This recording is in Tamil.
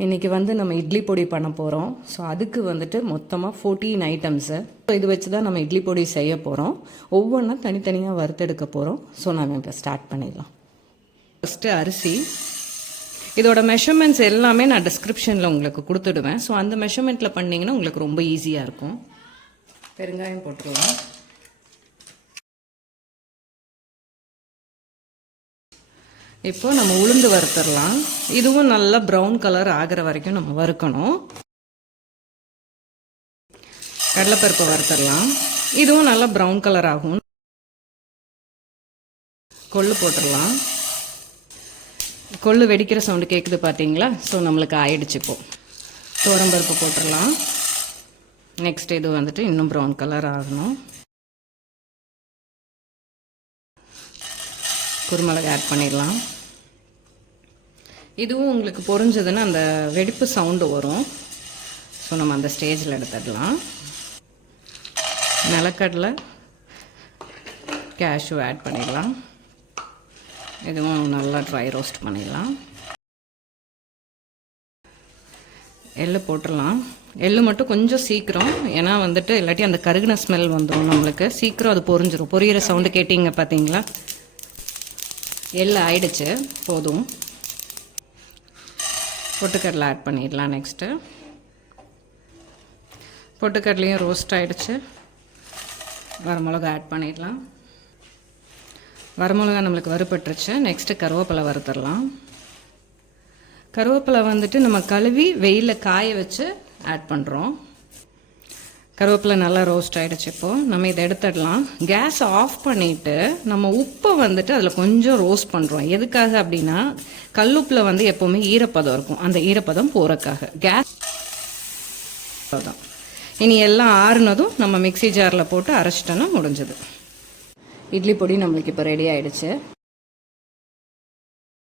இன்றைக்கி வந்து நம்ம இட்லி பொடி பண்ண போகிறோம். ஸோ அதுக்கு வந்துட்டு மொத்தமாக 14 ஐட்டம்ஸு. ஸோ இது வச்சு தான் நம்ம இட்லி பொடி செய்ய போகிறோம். ஒவ்வொன்றா தனித்தனியாக வறுத்தெடுக்க போகிறோம். ஸோ நம்ம இப்போ ஸ்டார்ட் பண்ணிடலாம். ஃபஸ்ட்டு அரிசி. இதோட மெஷர்மெண்ட்ஸ் எல்லாமே நான் டிஸ்கிரிப்ஷனில் உங்களுக்கு கொடுத்துடுவேன். ஸோ அந்த மெஷர்மெண்ட்டில் பண்ணிங்கன்னா உங்களுக்கு ரொம்ப ஈஸியாக இருக்கும். பெருங்காயம் போட்டுருலாம். இப்போ நம்ம உளுந்து வறுத்துடலாம். இதுவும் நல்லா ப்ரௌன் கலர் ஆகிற வரைக்கும் நம்ம வறுக்கணும். கடலைப்பருப்பு வறுத்துடலாம். இதுவும் நல்லா ப்ரௌன் கலர் ஆகும். கொள்ளு போட்டுடலாம். கொள்ளு வெடிக்கிற சவுண்டு கேட்குது பார்த்தீங்களா? ஸோ நம்மளுக்கு ஆயிடுச்சு. இப்போ துவரம்பருப்பு போட்டுடலாம். நெக்ஸ்ட் இது வந்துட்டு இன்னும் ப்ரௌன் கலர் ஆகணும். குருமிளகு ஆட் பண்ணிடலாம். இதுவும் உங்களுக்கு பொரிஞ்சதுன்னா அந்த வெடிப்பு சவுண்டு வரும். ஸோ நம்ம அந்த ஸ்டேஜில் எடுத்துடலாம். நிலக்கடலை, கேஷ்யூ ஆட் பண்ணிடலாம். இதுவும் நல்லா ட்ரை ரோஸ்ட் பண்ணிடலாம். எள்ளு போட்டுடலாம். எள்ளு மட்டும் கொஞ்சம் சீக்கிரம், ஏன்னா வந்துட்டு இல்லாட்டி அந்த கருகின ஸ்மெல் வந்துடும் நம்மளுக்கு. சீக்கிரம் அது பொரிஞ்சிடும். பொரியிற சவுண்டு கேட்டிங்க பார்த்தீங்களா? எள்ளு ஆயிடுச்சு, போதும். பொட்டுக்கடலை ஆட் பண்ணிடலாம். நெக்ஸ்ட்டு பொட்டுக்கடலையும் ரோஸ்ட் ஆகிடுச்சு. வரமிளகா ஆட் பண்ணிடலாம். வரமிளகா நம்மளுக்கு வறுபட்டுருச்சு. நெக்ஸ்ட்டு கருவேப்பிலை வறுத்துடலாம். கருவேப்பிலை வந்துட்டு நம்ம கழுவி வெயிலில் காய வச்சு ஆட் பண்ணுறோம். கருவேப்பிலை நல்லா ரோஸ்ட் ஆகிடுச்சு. இப்போது நம்ம இதை எடுத்துடலாம். கேஸ் ஆஃப் பண்ணிவிட்டு நம்ம உப்பை வந்துட்டு அதில் கொஞ்சம் ரோஸ்ட் பண்ணுறோம். எதுக்காக அப்படின்னா கல்லுப்பில் வந்து எப்போவுமே ஈரப்பதம் இருக்கும். அந்த ஈரப்பதம் போகிறக்காக கேஸ் தான். இனி எல்லாம் ஆறுனதும் நம்ம மிக்சி ஜாரில் போட்டு அரைச்சிட்டோன்னா முடிஞ்சது. இட்லி பொடி நம்மளுக்கு இப்போ ரெடி ஆகிடுச்சு.